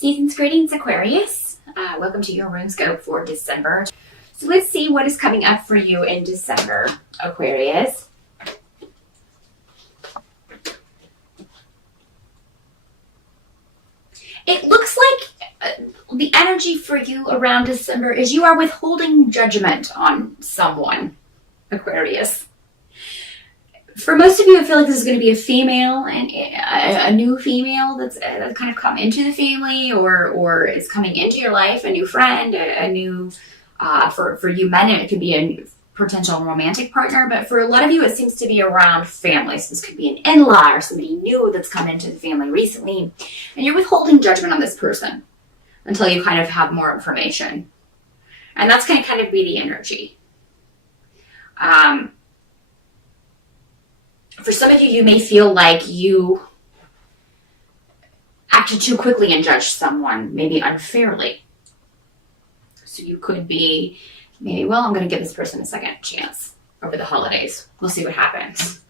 Season's greetings, Aquarius. Welcome to your RuneScope for December. So let's see what is coming up for you in December, Aquarius. It looks like the energy for you around December is you are withholding judgment on someone, Aquarius. For most of you, I feel like this is going to be a female and a new female that's kind of come into the family or is coming into your life, a new friend, a new, for you men, it could be a potential romantic partner, but for a lot of you, it seems to be around family. So this could be an in-law or somebody new that's come into the family recently, and you're withholding judgment on this person until you kind of have more information. And that's going to kind of be the energy. For some of you, you may feel like you acted too quickly and judged someone, maybe unfairly. So you could be maybe, well, I'm going to give this person a second chance over the holidays. We'll see what happens.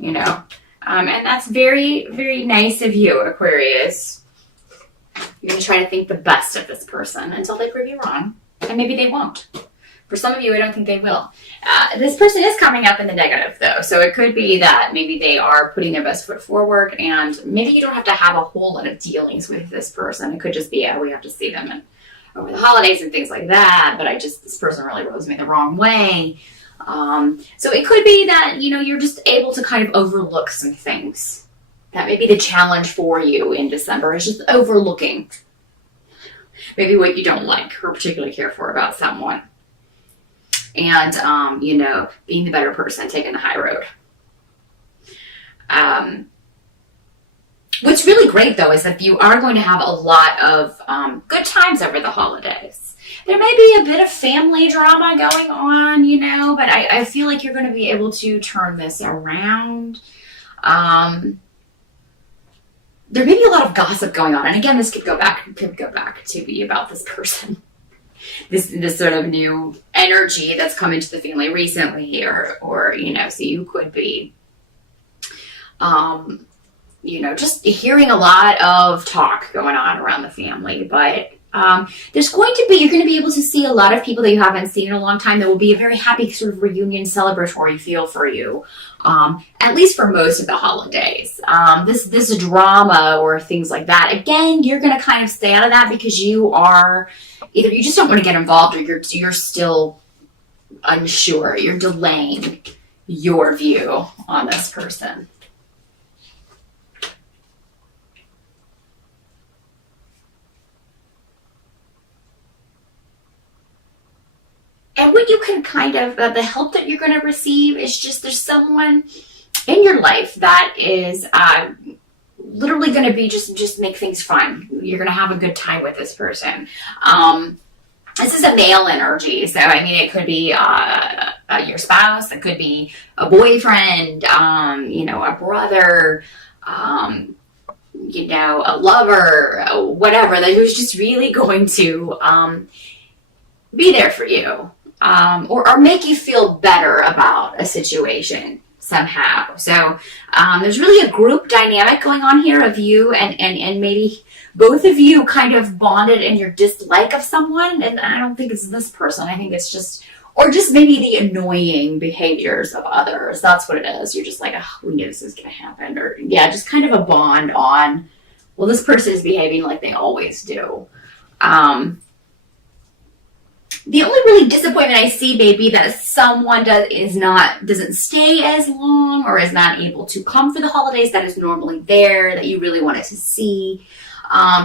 You know, and that's very, very nice of you, Aquarius. You're going to try to think the best of this person until they prove you wrong. And maybe they won't. For some of you, I don't think they will. This person is coming up in the negative, though. So it could be that maybe they are putting their best foot forward, and maybe you don't have to have a whole lot of dealings with this person. It could just be, yeah, we have to see them over the holidays and things like that, but this person really rubs me the wrong way. So it could be that, you know, you're just able to kind of overlook some things. That may be the challenge for you in December, is just overlooking maybe what you don't like or particularly care for about someone. And, you know, being the better person, taking the high road. What's really great, though, is that you are going to have a lot of good times over the holidays. There may be a bit of family drama going on, you know, but I feel like you're going to be able to turn this around. There may be a lot of gossip going on. And again, this could go back to be about this person. This sort of new energy that's come into the family recently, or you know, so you could be, you know, just hearing a lot of talk going on around the family. But you're going to be able to see a lot of people that you haven't seen in a long time. That will be a very happy sort of reunion, celebratory feel for you, at least for most of the holidays. This drama or things like that, again, you're going to kind of stay out of that because you are either you just don't want to get involved, or you're still unsure. You're delaying your view on this person. And what you can kind of, the help that you're going to receive is just there's someone in your life that is literally going to be just make things fun. You're going to have a good time with this person. This is a male energy. So, I mean, it could be your spouse. It could be a boyfriend, you know, a brother, you know, a lover, whatever, that who's just really going to be there for you. Or make you feel better about a situation somehow. So there's really a group dynamic going on here of you and maybe both of you kind of bonded in your dislike of someone. And I don't think it's this person. I think it's just, or just maybe the annoying behaviors of others. That's what it is. You're just like, oh, we knew this was going to happen. Or yeah, just kind of a bond on, well, this person is behaving like they always do. The only really disappointment I see may be that someone doesn't stay as long or is not able to come for the holidays that is normally there, that you really wanted to see.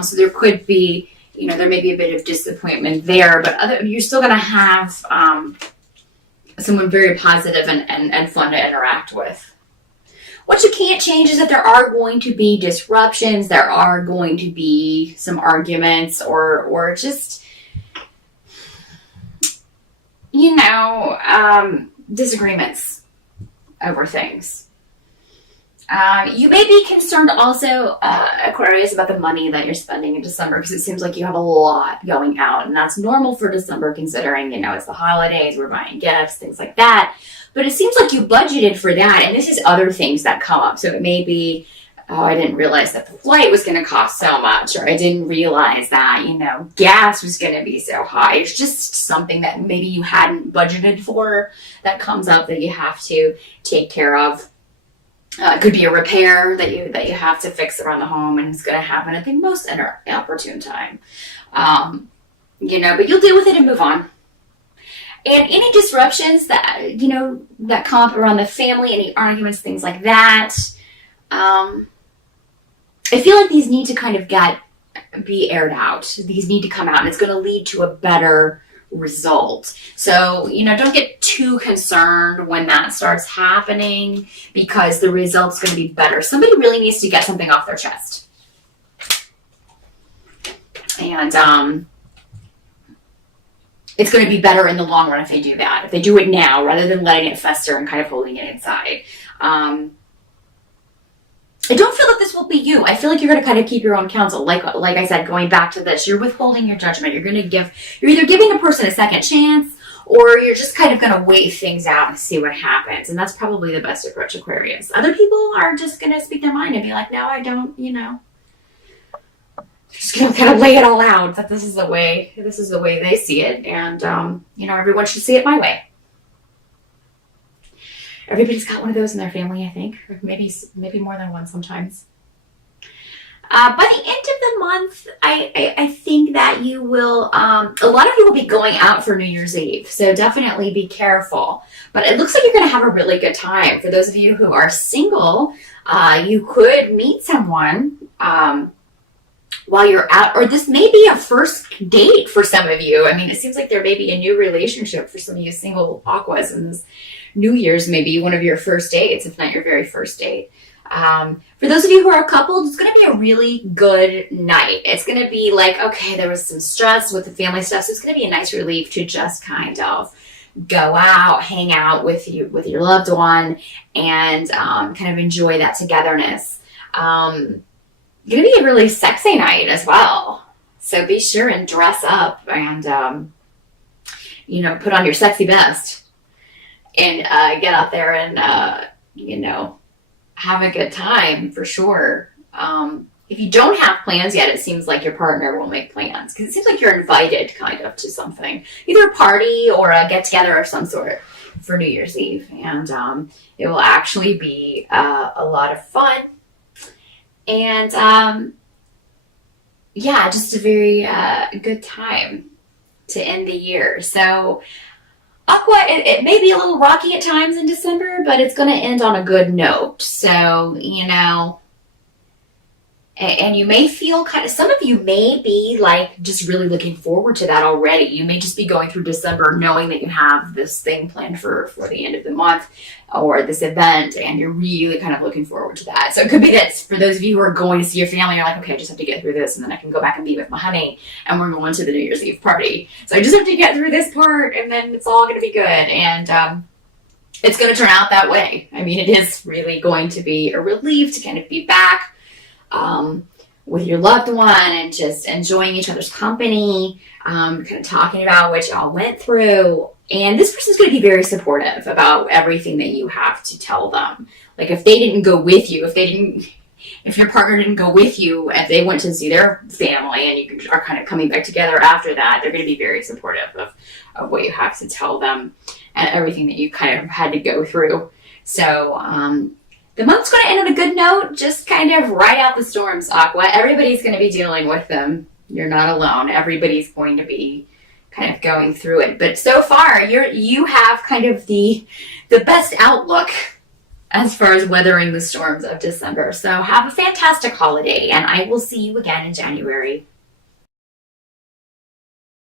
So there could be, you know, there may be a bit of disappointment there, but you're still going to have someone very positive and fun to interact with. What you can't change is that there are going to be disruptions, there are going to be some arguments or just, you know, disagreements over things. You may be concerned also, Aquarius, about the money that you're spending in December, because it seems like you have a lot going out, and that's normal for December considering, you know, it's the holidays, we're buying gifts, things like that. But it seems like you budgeted for that, and this is other things that come up. So it may be oh, I didn't realize that the flight was going to cost so much, or I didn't realize that, gas was going to be so high. It's just something that maybe you hadn't budgeted for that comes up that you have to take care of. It could be a repair that you have to fix around the home, and it's going to happen at the most opportune time. But you'll deal with it and move on. And any disruptions that, that come up around the family, any arguments, things like that, I feel like these need to kind of be aired out. These need to come out, and it's going to lead to a better result. So, don't get too concerned when that starts happening, because the result's going to be better. Somebody really needs to get something off their chest. And it's going to be better in the long run if they do that. If they do it now, rather than letting it fester and kind of holding it inside. I don't feel that this will be you. I feel like you're going to kind of keep your own counsel. Like I said, going back to this, you're withholding your judgment. You're either giving a person a second chance, or you're just kind of going to wait things out and see what happens. And that's probably the best approach, Aquarius. Other people are just going to speak their mind and be like, no, I don't, just going to kind of lay it all out that this is the way they see it. And, everyone should see it my way. Everybody's got one of those in their family, I think, or maybe more than one sometimes. By the end of the month, I think that you will, a lot of you will be going out for New Year's Eve, so definitely be careful. But it looks like you're going to have a really good time. For those of you who are single, you could meet someone while you're out, or this may be a first date for some of you. I mean, it seems like there may be a new relationship for some of you single Aquas, and this New Year's may be one of your first dates, if not your very first date. For those of you who are coupled, it's going to be a really good night. It's going to be like, okay, there was some stress with the family stuff, so it's going to be a nice relief to just kind of go out, hang out with your loved one, and kind of enjoy that togetherness. Going to be a really sexy night as well. So be sure and dress up and, put on your sexy best and get out there and, have a good time for sure. If you don't have plans yet, it seems like your partner will make plans, because it seems like you're invited kind of to something, either a party or a get together of some sort for New Year's Eve. And it will actually be a lot of fun. And just a very good time to end the year. So Aqua, it may be a little rocky at times in December, but it's going to end on a good note. So, and you may feel some of you may be like just really looking forward to that already. You may just be going through December knowing that you have this thing planned for the end of the month, or this event, and you're really kind of looking forward to that. So it could be that for those of you who are going to see your family, you're like, okay, I just have to get through this, and then I can go back and be with my honey, and we're going to the New Year's Eve party. So I just have to get through this part, and then it's all going to be good. And it's going to turn out that way. I mean, it is really going to be a relief to kind of be back with your loved one and just enjoying each other's company, kind of talking about what y'all went through. And this person's going to be very supportive about everything that you have to tell them. Like if they didn't go with you, if your partner didn't go with you and they went to see their family and you are kind of coming back together after that, they're going to be very supportive of what you have to tell them and everything that you kind of had to go through. So, the month's going to end on a good note. Just kind of ride out the storms, Aqua. Everybody's going to be dealing with them. You're not alone. Everybody's going to be kind of going through it. But so far, you have kind of the best outlook as far as weathering the storms of December. So have a fantastic holiday, and I will see you again in January.